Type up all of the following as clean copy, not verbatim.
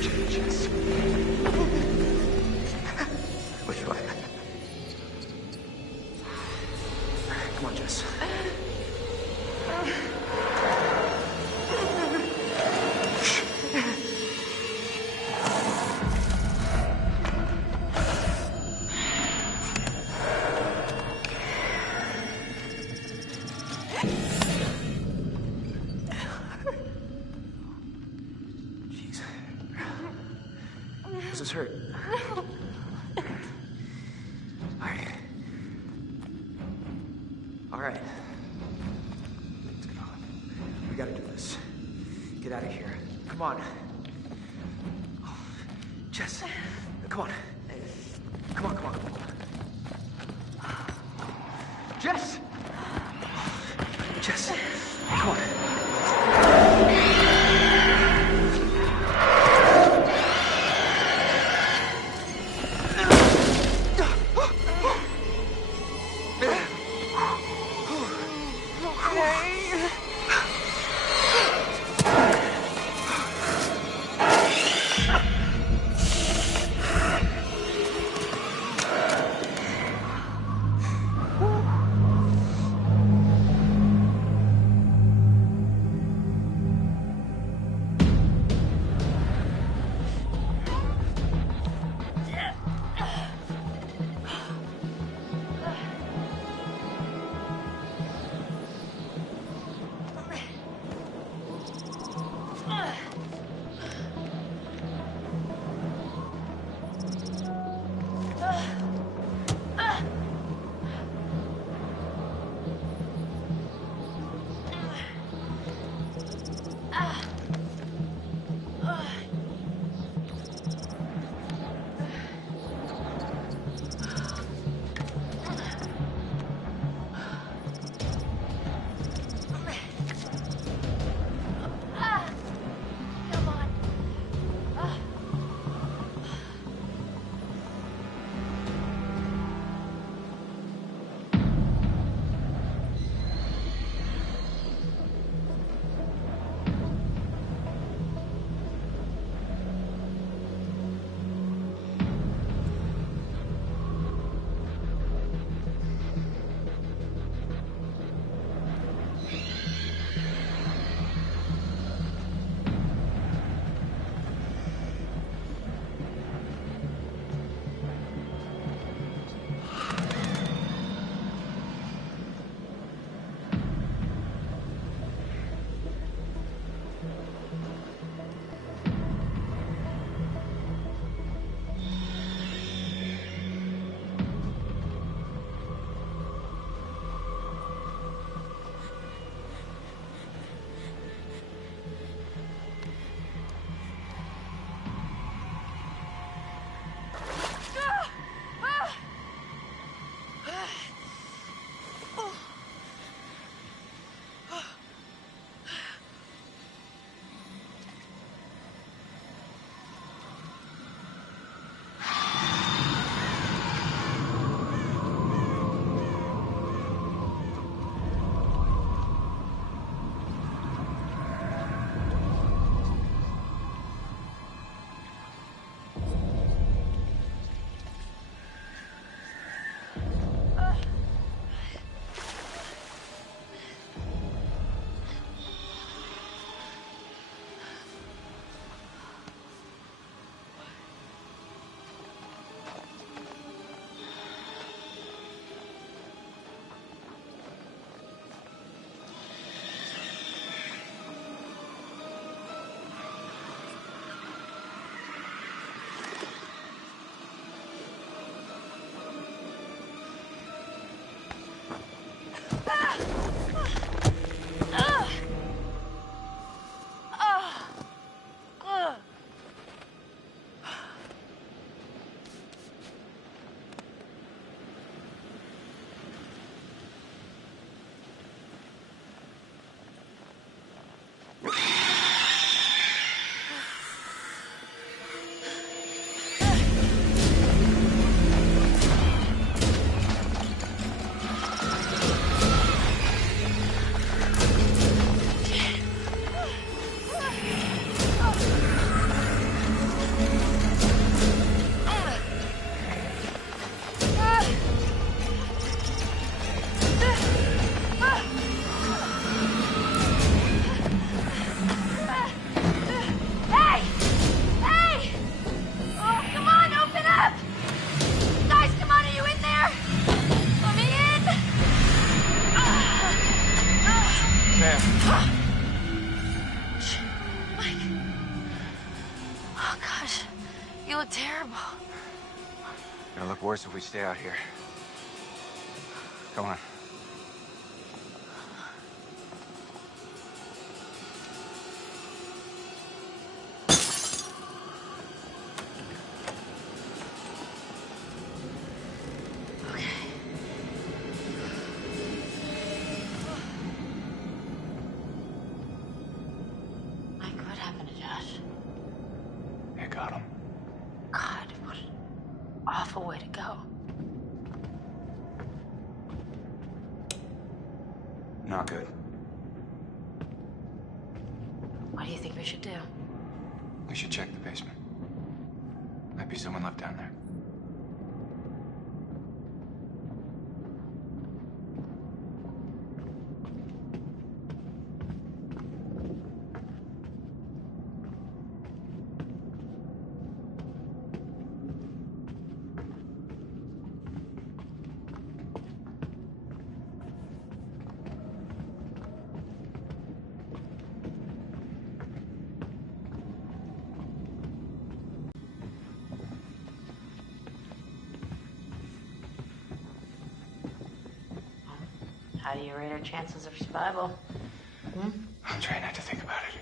Jess. Wait, what? Come on, Jess. Jeez. Does this hurt? All right. Let's go. We gotta do this. Get out of here. Come on. Jess, come on. Come on, come on, come on. Jess! Jess, come on. It'll look worse if we stay out here. Come on. Awful way to go. Not good. What do you think we should do? We should check the basement. Might be someone left down there. How do you rate our chances of survival? I'm trying not to think about it.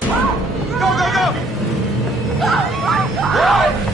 Go, go, go! Run!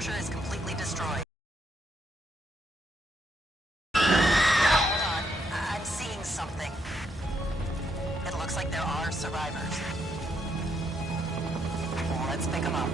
structure is completely destroyed. Hold on. I'm seeing something. It looks like there are survivors. Let's pick them up.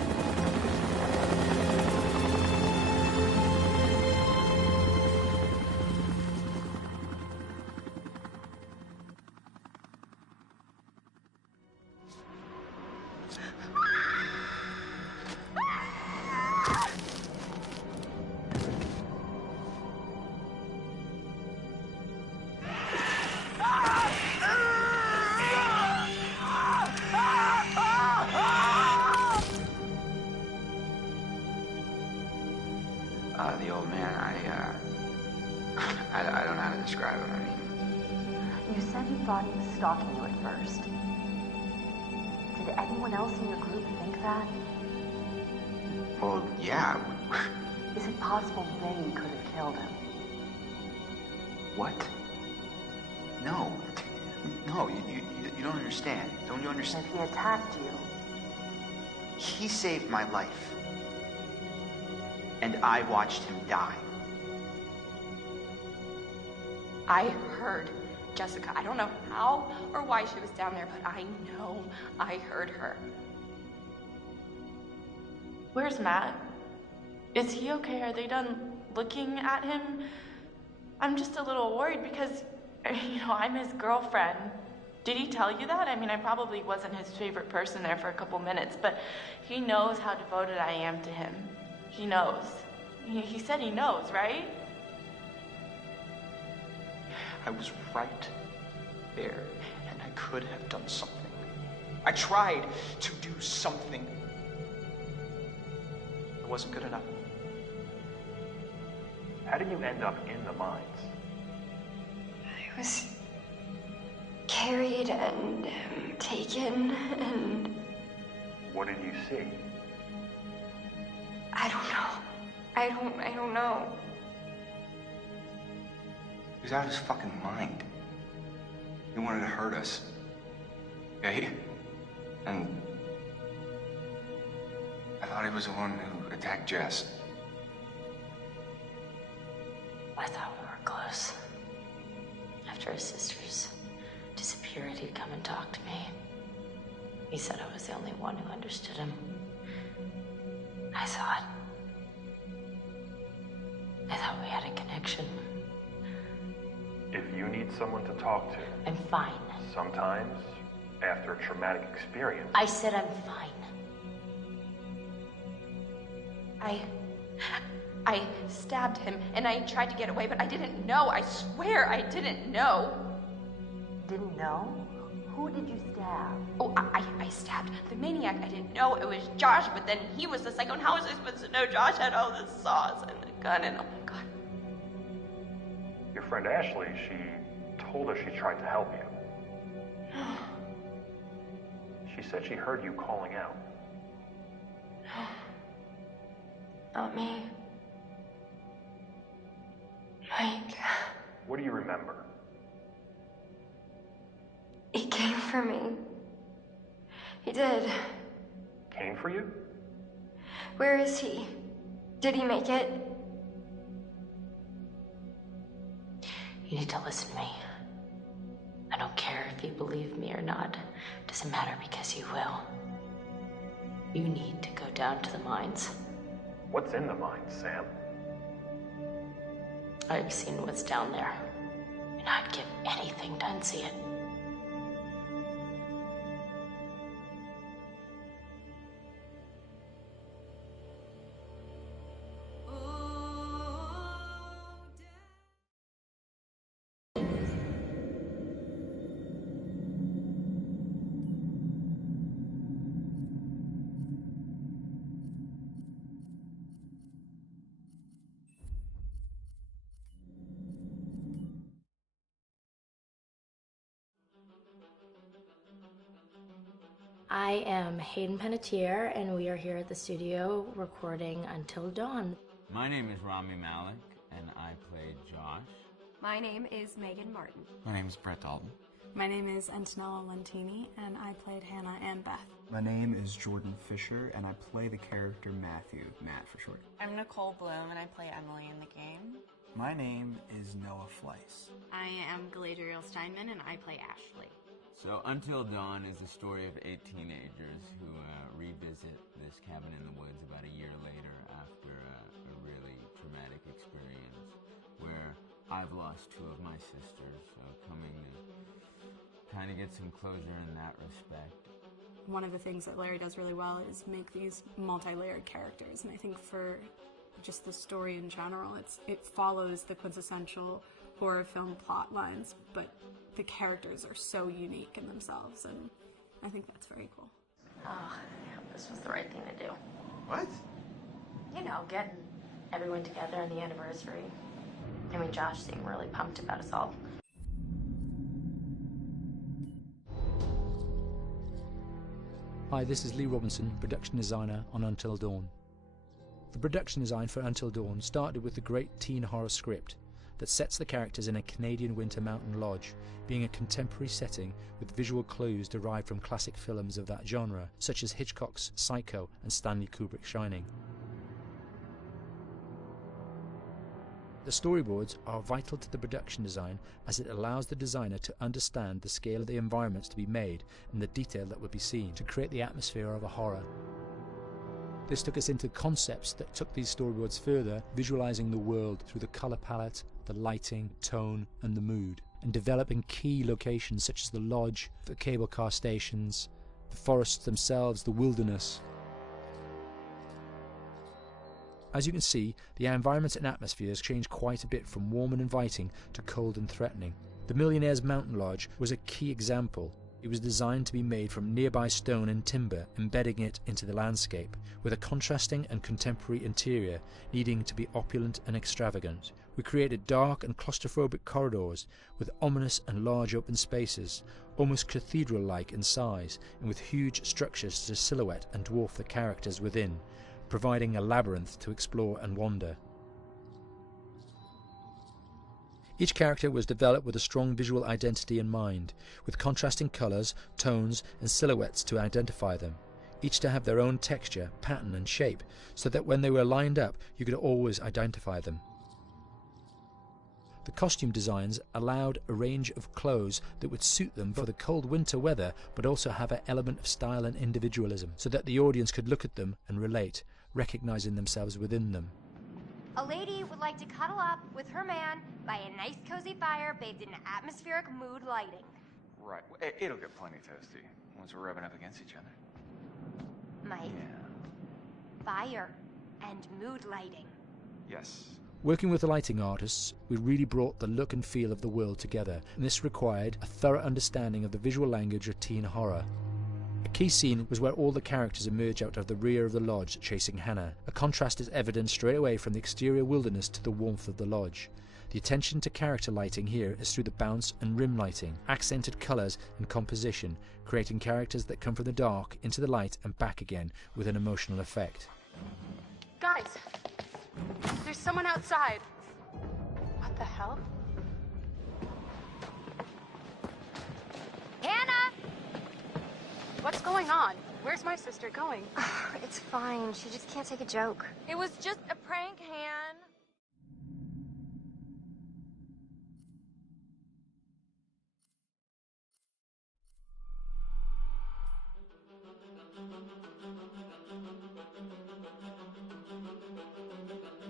The old man, I don't know how to describe him. I mean, You said you thought he was stalking you at first. Did anyone else in your group think that? well, yeah. Is it possible they could have killed him? What? No. No, you don't understand. Don't you And understand? if he attacked you, He saved my life. And I watched him die. I heard Jessica. I don't know how or why she was down there, but I know I heard her. Where's Matt? Is he okay? Are they done looking at him? I'm just a little worried because, I'm his girlfriend. Did he tell you that? I mean, I probably wasn't his favorite person there for a couple minutes, but he knows how devoted I am to him. He knows. He said he knows, right? I was right there, and I could have done something. I tried to do something. It wasn't good enough. How did you end up in the mines? I was carried and taken, and What did you see? I don't know. I don't know. He was out of his fucking mind. He wanted to hurt us. Okay? And I thought he was the one who attacked Jess. I thought we were close. After his sister's disappeared, he'd come and talk to me. He said I was the only one who understood him. I thought we had a connection. If you need someone to talk to, I'm fine. sometimes, after a traumatic experience, I said I'm fine. I stabbed him and I tried to get away, but I didn't know. I swear I didn't know. didn't know? Who did you stab? Oh, I stabbed the maniac. I didn't know it was Josh, but then he was the psycho. And how was I supposed to know Josh had all the sauce and the gun and oh my god. your friend Ashley, she told us she tried to help you. She said she heard you calling out. Not me. Mike. What do you remember? He came for me. He did. Came for you? Where is he? Did he make it? You need to listen to me. I don't care if you believe me or not. Doesn't matter because you will. You need to go down to the mines. What's in the mines, Sam? I've seen what's down there, and I'd give anything to unsee it. I am Hayden Panettiere, and we are here at the studio recording Until Dawn. My name is Rami Malek, and I played Josh. My name is Megan Martin. My name's Brett Dalton. My name is Antonella Lentini, and I played Hannah and Beth. My name is Jordan Fisher, and I play the character Matthew, Matt for short. I'm Nicole Bloom, and I play Emily in the game. My name is Noah Fleiss. I am Galadriel Steinman, and I play Ashley. So Until Dawn is the story of 8 teenagers who revisit this cabin in the woods about a year later after a really traumatic experience where I've lost 2 of my sisters, so coming to kind of get some closure in that respect. One of the things that Larry does really well is make these multi-layered characters, and I think for just the story in general, it follows the quintessential horror film plot lines, but the characters are so unique in themselves, and I think that's very cool. Oh, yeah, this was the right thing to do. What? You know, getting everyone together on the anniversary. I mean, Josh seemed really pumped about us all. Hi, this is Lee Robinson, production designer on Until Dawn. The production design for Until Dawn started with the great teen horror script that sets the characters in a Canadian winter mountain lodge, being a contemporary setting with visual clues derived from classic films of that genre, such as Hitchcock's Psycho and Stanley Kubrick's Shining. The storyboards are vital to the production design as it allows the designer to understand the scale of the environments to be made and the detail that would be seen to create the atmosphere of a horror. This took us into concepts that took these storyboards further, visualizing the world through the color palette, the lighting, tone and the mood, and developing key locations such as the lodge, the cable car stations, the forests themselves, the wilderness. As you can see, the environments and atmospheres change quite a bit from warm and inviting to cold and threatening. The Millionaire's Mountain Lodge was a key example. It was designed to be made from nearby stone and timber, embedding it into the landscape, with a contrasting and contemporary interior needing to be opulent and extravagant. We created dark and claustrophobic corridors with ominous and large open spaces, almost cathedral-like in size, and with huge structures to silhouette and dwarf the characters within, providing a labyrinth to explore and wander. Each character was developed with a strong visual identity in mind, with contrasting colours, tones and silhouettes to identify them, each to have their own texture, pattern and shape, so that when they were lined up you could always identify them. The costume designs allowed a range of clothes that would suit them for the cold winter weather, but also have an element of style and individualism, so that the audience could look at them and relate, recognizing themselves within them. A lady would like to cuddle up with her man by a nice cozy fire bathed in atmospheric mood lighting. Right. It'll get plenty toasty once we're rubbing up against each other. Mike. Yeah. Fire and mood lighting. Yes. Working with the lighting artists, we really brought the look and feel of the world together, and this required a thorough understanding of the visual language of teen horror. A key scene was where all the characters emerge out of the rear of the lodge chasing Hannah. A contrast is evident straight away from the exterior wilderness to the warmth of the lodge. The attention to character lighting here is through the bounce and rim lighting, accented colours and composition, creating characters that come from the dark into the light and back again with an emotional effect. Guys, there's someone outside. What the hell? Hannah! What's going on? Where's my sister going? It's fine. She just can't take a joke. It was just a prank, Han.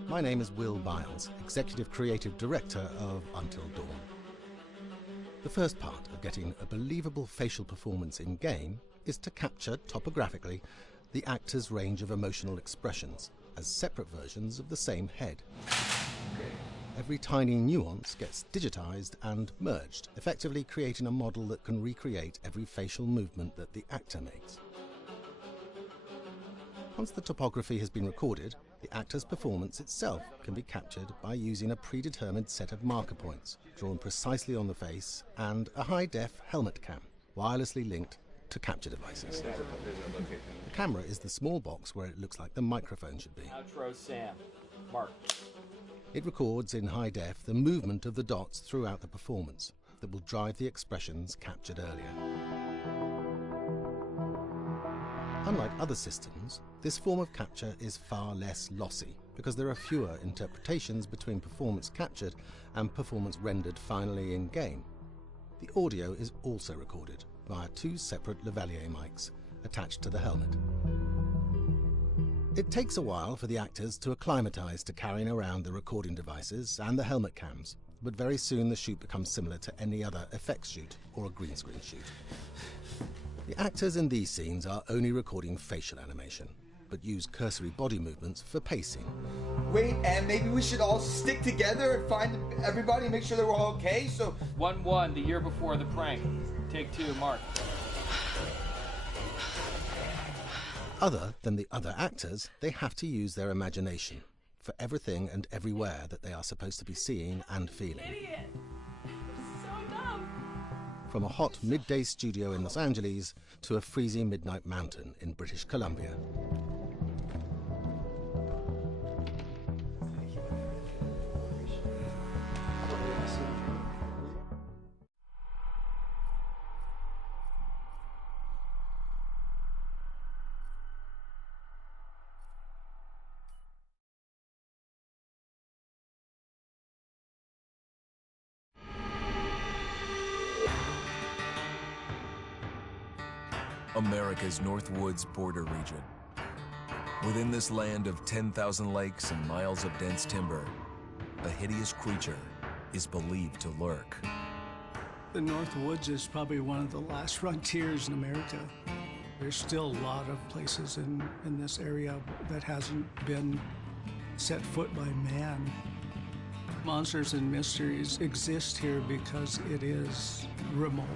My name is Will Biles, Executive Creative Director of Until Dawn. The first part of getting a believable facial performance in-game is to capture, topographically, the actor's range of emotional expressions as separate versions of the same head. Every tiny nuance gets digitized and merged, effectively creating a model that can recreate every facial movement that the actor makes. Once the topography has been recorded, the actor's performance itself can be captured by using a predetermined set of marker points, drawn precisely on the face, and a high-def helmet cam, wirelessly linked to capture devices. The camera is the small box where it looks like the microphone should be. Outro Sam. Mark. It records in high def the movement of the dots throughout the performance. that will drive the expressions captured earlier. Unlike other systems, this form of capture is far less lossy because there are fewer interpretations between performance captured and performance rendered finally in-game. The audio is also recorded via 2 separate lavalier mics attached to the helmet. It takes a while for the actors to acclimatise to carrying around the recording devices and the helmet cams, but very soon the shoot becomes similar to any other effects shoot or a green screen shoot. The actors in these scenes are only recording facial animation, but use cursory body movements for pacing. Wait, and maybe we should all stick together and find everybody and make sure that we're all okay, so... 1-1, the year before the prank. Take 2, Mark. Other than the other actors, they have to use their imagination for everything and everywhere that they are supposed to be seeing and feeling. Idiot. So dumb. From a hot midday studio in Los Angeles to a freezing midnight mountain in British Columbia. America's North Woods border region. Within this land of 10,000 lakes and miles of dense timber, a hideous creature is believed to lurk. The North Woods is probably one of the last frontiers in America. There's still a lot of places in this area that hasn't been set foot by man. Monsters and mysteries exist here because it is remote.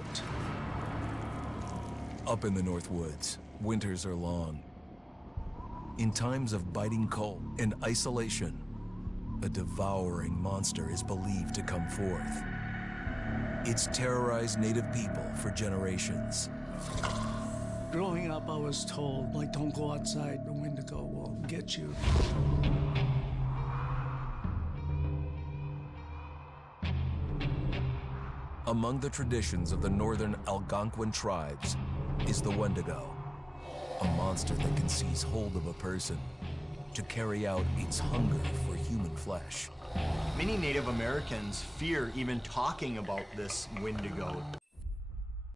Up in the North Woods, winters are long. In times of biting cold and isolation, a devouring monster is believed to come forth. It's terrorized native people for generations. Growing up, I was told, like, don't go outside, the Wendigo will get you. Among the traditions of the northern Algonquin tribes is the Wendigo, a monster that can seize hold of a person to carry out its hunger for human flesh. Many Native Americans fear even talking about this Wendigo.